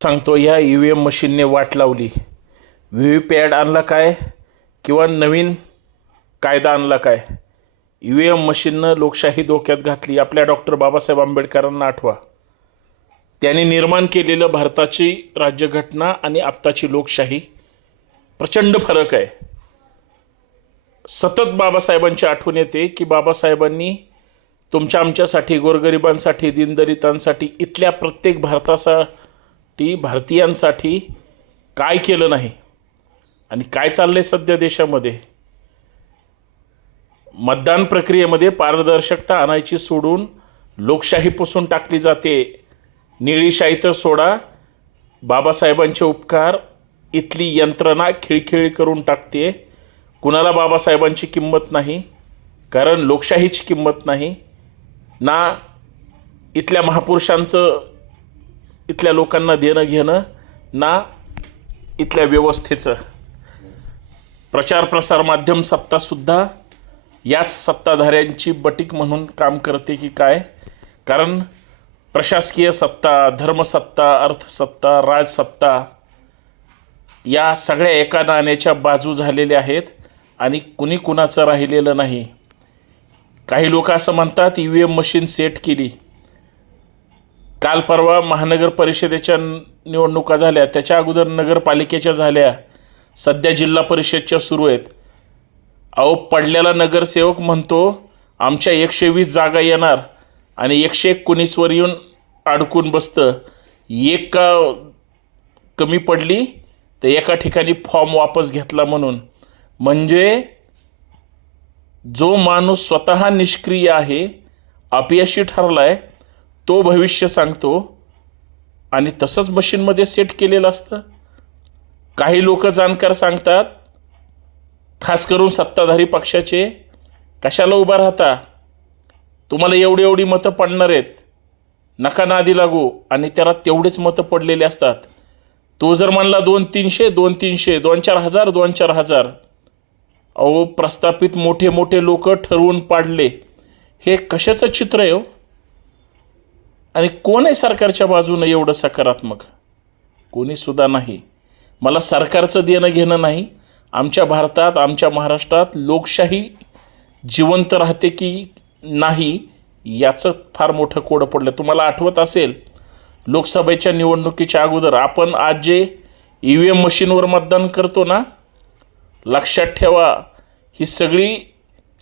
सांगतो या EVM मशीनने वाट लावली. व्हीव्हीपॅट आणला काय किंवा नवीन कायदा आणला काय? EVM मशीननं लोकशाही धोक्यात घातली. आपल्या डॉक्टर बाबासाहेब आंबेडकरांना आठवा. त्यांनी निर्माण केलेलं भारताची राज्यघटना आणि आत्ताची लोकशाही प्रचंड फरक आहे. सतत बाबासाहेबांची आठवण येते की बाबासाहेबांनी तुमच्या आमच्यासाठी, गोरगरिबांसाठी, दीनदलितांसाठी, इथल्या प्रत्येक भारतीयांसाठी काय केलं नाही. आणि काय चाललंय सध्या देशामध्ये? मतदान प्रक्रियेमध्ये पारदर्शकता आणायची सोडून लोकशाही पुसून टाकली जाते. निळीशाही तर सोडा, बाबासाहेबांचे उपकार इथली यंत्रणा खिळखिळी करून टाकते. कुणाला बाबासाहेबांची किंमत नाही, कारण लोकशाहीची किंमत नाही ना. इथल्या महापुरुषांचं इथल्या लोकांना देणं घेणं ना इथल्या व्यवस्थेचं. प्रचार प्रसार माध्यम सत्तासुद्धा याच सत्ताधाऱ्यांची बटीक म्हणून काम करते की काय? कारण प्रशासकीय सत्ता, धर्मसत्ता, अर्थसत्ता, राजसत्ता या सगळ्या एका नाण्याच्या बाजू झालेल्या आहेत आणि कुणी कुणाचं राहिलेलं नाही. काही लोक असं म्हणतात EVM मशीन सेट केली. काल परवा महानगर परिषदेच्या निवडणुका झाल्या, त्याच्या अगोदर नगरपालिकेच्या झाल्या, सध्या जिल्हा परिषदच्या सुरू आहेत. अहो, पडलेला नगरसेवक म्हणतो आमच्या 120 जागा येणार आणि 119वर येऊन अडकून बसतं. एक का कमी पडली तर एका ठिकाणी फॉर्म वापस घेतला म्हणून. म्हणजे जो माणूस स्वतः निष्क्रिय आहे, अपयशी ठरलाय, तो भविष्य सांगतो आणि तसंच मशीनमध्ये सेट केलेलं असतं. काही लोक जाणकार सांगतात, खास करून सत्ताधारी पक्षाचे, कशाला उभा राहता, तुम्हाला एवढी मतं पडणार आहेत, नका नादी लागू. आणि त्याला तेवढेच मतं पडलेले असतात. तो जर म्हणला 200-300, 200-300, 2-4 हजार, 2-4 हजार. अहो, प्रस्थापित मोठे मोठे लोक ठरवून पाडले. हे कशाचं चित्र आहे हो? आणि कोण आहे सरकारच्या बाजूनं एवढं सकारात्मक? कोणीसुद्धा नाही. मला सरकारचं देणं घेणं नाही. आमच्या भारतात, आमच्या महाराष्ट्रात लोकशाही जिवंत राहते की नाही याचं फार मोठं कोडं पडलं. तुम्हाला आठवत असेल, लोकसभेच्या निवडणुकीच्या अगोदर आपण आज जे EVM मशीनवर मतदान करतो ना, लक्षात ठेवा, ही सगळी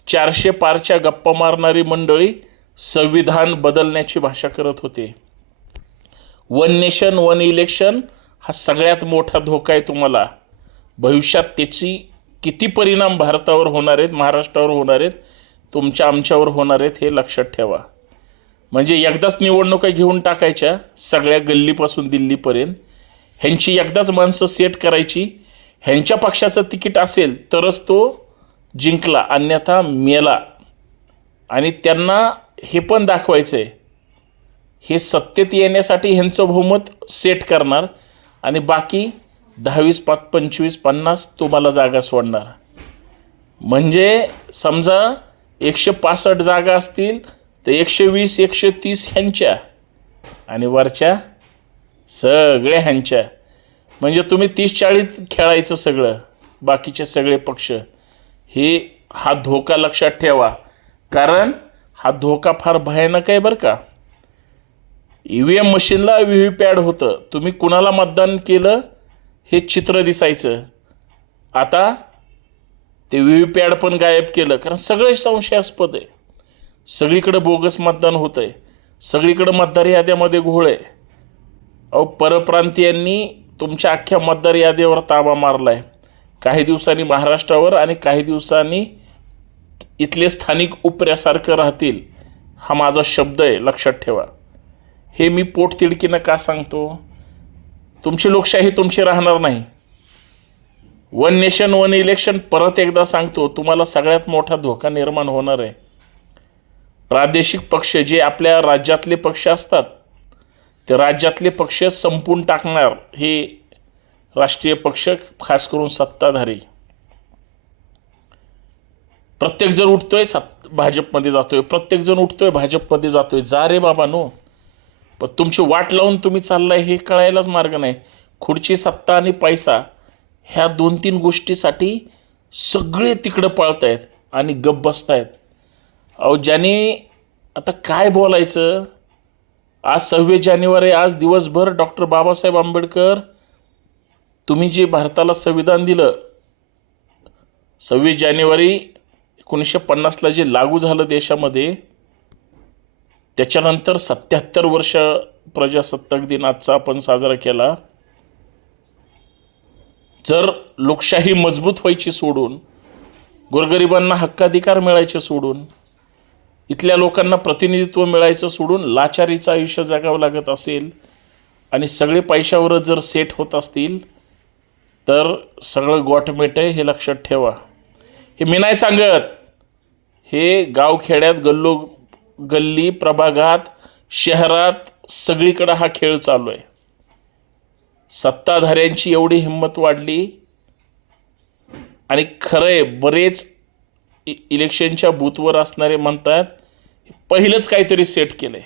400 पारच्या गप्पा मारणारी मंडळी संविधान बदलण्याची भाषा करत होते. 1 नेशन 1 इलेक्शन हा सगळ्यात मोठा धोका आहे तुम्हाला. भविष्यात त्याची किती परिणाम भारतावर होणार आहेत, महाराष्ट्रावर होणार आहेत, तुमच्या आमच्यावर होणार आहेत, हे लक्षात ठेवा. म्हणजे एकदाच निवडणुका घेऊन टाकायच्या सगळ्या गल्लीपासून दिल्लीपर्यंत. ह्यांची एकदाच माणसं सेट करायची. ह्यांच्या पक्षाचं तिकीट असेल तरच तो जिंकला, अन्यथा मेला. आणि त्यांना हे पण दाखवायचं आहे, हे सत्तेत येण्यासाठी ह्यांचं बहुमत सेट करणार आणि बाकी 10, 20, 25, 50 तुम्हाला जागा सोडणार. म्हणजे समजा 165 जागा असतील तर 120, 130 ह्यांच्या आणि वरच्या सगळ्या ह्यांच्या. म्हणजे तुम्ही 30-40 खेळायचं सगळं, बाकीचे सगळे पक्ष. हा धोका लक्षात ठेवा, कारण हा धोका फार भयानक आहे बरं का. EVM मशीनला व्हीव्हीपॅट होतं, तुम्ही कुणाला मतदान केलं हे चित्र दिसायचं. आता ते व्हीव्हीपॅट पण गायब केलं, कारण सगळे संशयास्पद आहे. सगळीकडे बोगस मतदान होतं आहे, सगळीकडे मतदार याद्यामध्ये घोळ आहे. अहो, परप्रांतीयांनी तुमच्या अख्ख्या मतदार यादीवर ताबा मारला आहे. काही दिवसांनी महाराष्ट्रावर आणि काही दिवसांनी इथले स्थानिक उपऱ्यासारखं राहतील. हा माझा शब्द आहे, लक्षात ठेवा. हे मी पोटतिडकीनं का सांगतो? तुमची लोकशाही तुमची राहणार नाही. 1 नेशन 1 इलेक्शन परत एकदा सांगतो, तुम्हाला सगळ्यात मोठा धोका निर्माण होणार आहे. प्रादेशिक पक्ष जे आपल्या राज्यातले पक्ष असतात, ते राज्यातले पक्ष संपून टाकणार हे राष्ट्रीय पक्ष, खास करून सत्ताधारी. प्रत्येकजण उठतोय भाजपमध्ये जातोय, प्रत्येकजण उठतोय भाजपमध्ये जातोय. जा रे बाबा नो, पण तुमची वाट लावून तुम्ही चाललाय हे कळायलाच मार्ग नाही. खुर्ची, सत्ता आणि पैसा ह्या 2-3 गोष्टीसाठी सगळे तिकडं पळतायत आणि गप्प बसतायत. अहो ज्याने आता काय बोलायचं. आज 26 जानेवारी, आज दिवसभर डॉक्टर बाबासाहेब आंबेडकर, तुम्ही जे भारताला संविधान दिलं 26 जानेवारी 1950ला जे लागू झालं देशामध्ये, त्याच्यानंतर 77 वर्ष प्रजासत्ताक दिन आजचा आपण साजरा केला. जर लोकशाही मजबूत व्हायची सोडून, गोरगरिबांना हक्काधिकार मिळायचे सोडून, इथल्या लोकांना प्रतिनिधित्व मिळायचं सोडून लाचारीचं आयुष्य जगावं लागत असेल आणि सगळे पैशावरच जर सेट होत असतील तर सगळं गोठमेट आहे हे लक्षात ठेवा. हे मी नाही सांगत, हे गावखेड्यात, गल्ली प्रभागात, शहरात सगळीकडे हा खेळ चालू आहे. सत्ताधाऱ्यांची एवढी हिंमत वाढली आणि खरंय बरेच इलेक्शनच्या बूथवर असणारे म्हणतात पहिलंच काहीतरी सेट केलंय.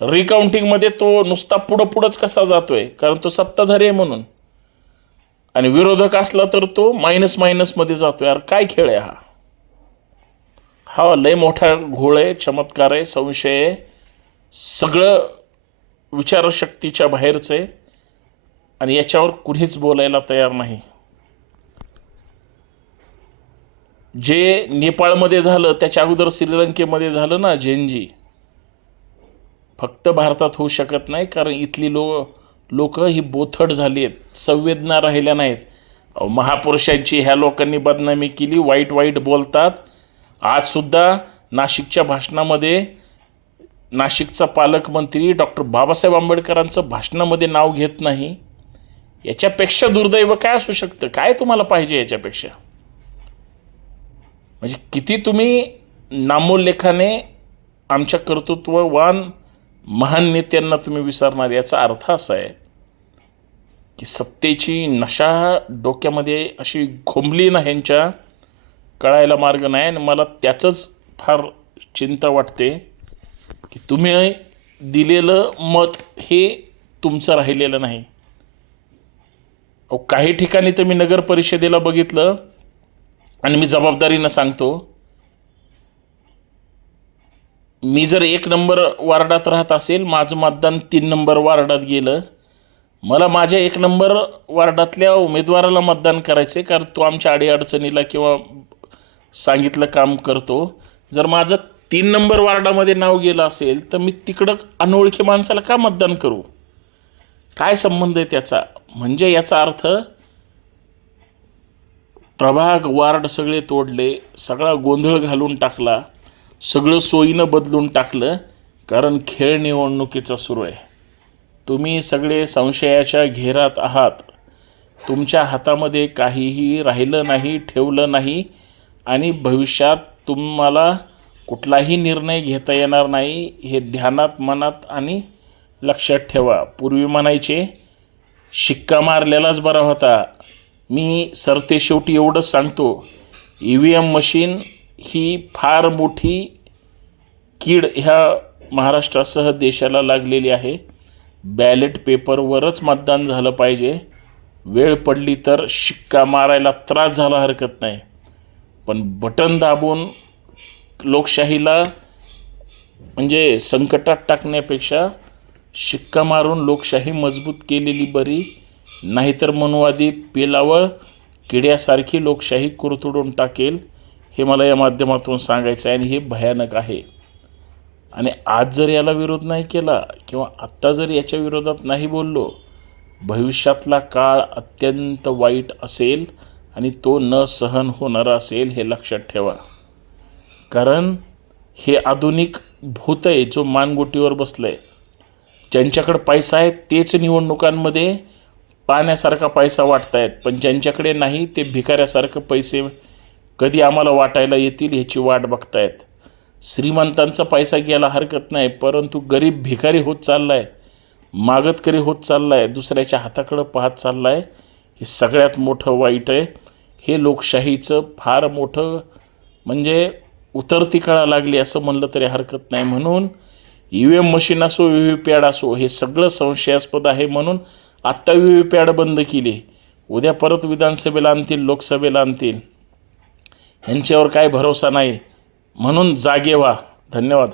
रिकाउंटिंगमध्ये तो नुसता पुढंच कसा जातोय, कारण तो सत्ताधारी आहे म्हणून, आणि विरोधक असला तर तो मायनसमध्ये जातोय. यार काय खेळ आहे हा. हा लय मोठा घोळ आहे, चमत्कार आहे, संशय आहे, सगळं विचारशक्तीच्या बाहेरचं आहे आणि याच्यावर कुणीच बोलायला तयार नाही. जे नेपाळमध्ये झालं त्याच्या अगोदर श्रीलंकेमध्ये झालं ना, झेंजी, फक्त भारतात होऊ शकत नाही, कारण इथली लोक ही बोथट झाली आहेत, संवेदना राहिल्या नाहीत. महापुरुषांची ह्या लोकांनी बदनामी केली, वाईट बोलतात. आजसुद्धा नाशिकच्या भाषणामध्ये नाशिकचा पालकमंत्री डॉक्टर बाबासाहेब आंबेडकरांचं भाषणामध्ये नाव घेत नाही. याच्यापेक्षा दुर्दैव काय असू शकतं? काय तुम्हाला पाहिजे याच्यापेक्षा? म्हणजे किती तुम्ही नामोल्लेखाने आमच्या कर्तृत्ववान महान नेत्यांना तुम्ही विसरणार. याचा अर्थ असा आहे की सत्तेची नशा डोक्यामध्ये अशी घोंबली ना ह्यांच्या, कळायला मार्ग नाही. आणि मला त्याचंच फार चिंता वाटते की तुम्ही दिलेलं मत हे तुमचं राहिलेलं नाही. काही ठिकाणी तर मी नगर परिषदेला बघितलं, आणि मी जबाबदारीनं सांगतो, मी जर 1 नंबर वार्डात राहत असेल, माझं मतदान 3 नंबर वार्डात गेलं, मला माझ्या 1 नंबर वार्डातल्या उमेदवाराला मतदान करायचं आहे, कारण तो आमच्या अडीअडचणीला किंवा सांगितलं काम करतो. जर माझं 3 नंबर वार्डामध्ये नाव गेलं असेल तर मी तिकडं अनोळखी माणसाला का मतदान करू? काय संबंध आहे त्याचा? म्हणजे याचा अर्थ प्रभाग, वार्ड सगळे तोडले, सगळा गोंधळ घालून टाकला, सगळं सोयीनं बदलून टाकलं, कारण खेळ निवडणुकीचा सुरू आहे. तुम्ही सगळे संशयाच्या घेरात आहात. तुमच्या हातामध्ये काहीही राहिलं नाही, ठेवलं नाही, आणि भविष्यात तुम्हाला कुठलाही निर्णय घेता येणार नाही. हे ध्यानात, मनात आणि लक्षात ठेवा. पूर्वी म्हणायचे शिक्का मारलेलाच बरा होता. मी सरते शेवटी एवढंच सांगतो, EVM मशीन ही फार मोठी कीड ह्या महाराष्ट्रासह देशाला लागलेली आहे. बॅलेट पेपरवरच मतदान झालं पाहिजे. वेळ पडली तर शिक्का मारायला त्रास झाला हरकत नाही, पण बटन दाबून लोकशाहीला म्हणजे संकटात टाकण्यापेक्षा शिक्का मारून लोकशाही मजबूत केलेली बरी. नाहीतर मनवादी पेलावळ किड्यासारखी लोकशाही कुरतडून टाकेल. हे मला या माध्यमातून सांगायचं आहे, आणि हे भयानक आहे. आणि आज जर याला विरोध नाही केला किंवा आत्ता जर याच्या विरोधात नाही बोललो, भविष्यातला काळ अत्यंत वाईट असेल आणि तो न सहन होणारा असेल, हे लक्षात ठेवा. कारण हे आधुनिक भूत आहे जो मानगुटीवर बसलं आहे. ज्यांच्याकडे पैसा आहे तेच निवडणुकांमध्ये पाण्यासारखा पैसा वाटतायत, पण ज्यांच्याकडे नाही ते भिकाऱ्यासारखं पैसे कधी आम्हाला वाटायला येतील ह्याची वाट बघतायत. श्रीमंतांचा पैसा घ्यायला हरकत नाही, परंतु गरीब भिकारी होत चाललाय, मागतकरी होत चाललाय, दुसऱ्याच्या हाताकडं पाहत चाललाय. हे सगळ्यात मोठं वाईट आहे. हे लोकशाहीचं फार मोठं म्हणजे उतरती कळा लागली असं म्हणलं तरी हरकत नाही. म्हणून EVM मशीन असो VVPॅड असो हे सगळं संशयास्पद आहे म्हणून आत्ता VVPॅड बंद केली. उद्या परत विधानसभेला आणतील, लोकसभेला आणतील, ह्यांच्यावर काय भरोसा नाही. म्हणून जागे व्हा. धन्यवाद.